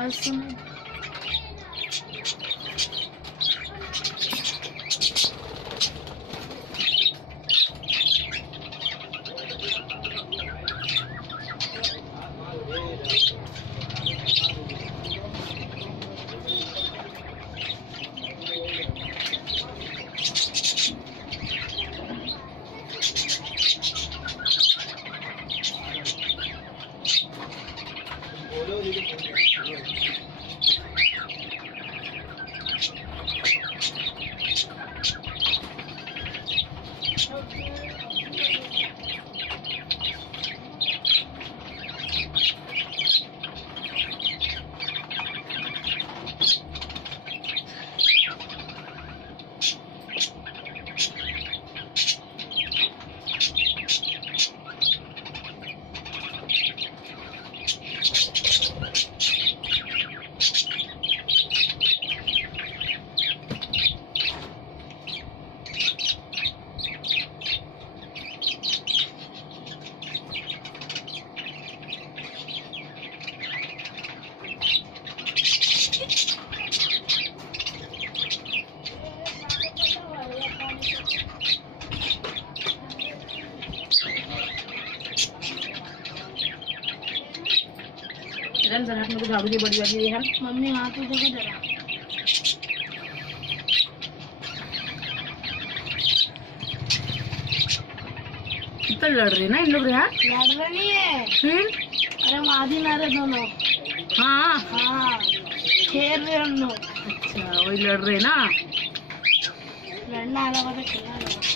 आवाज सुनो। जरा मुझे झाड़ू दी बड़ी वाली है मम्मी। हाँ तो देखो जरा कितना लड़ रहे ना इन लोग। यहाँ लड़ रहे नहीं है फिर। अरे मादी ना रहे दोनों। हाँ हाँ खेल रहे हम लोग। अच्छा वही लड़ रहे ना। लड़ना अलग होता खेलना अलग।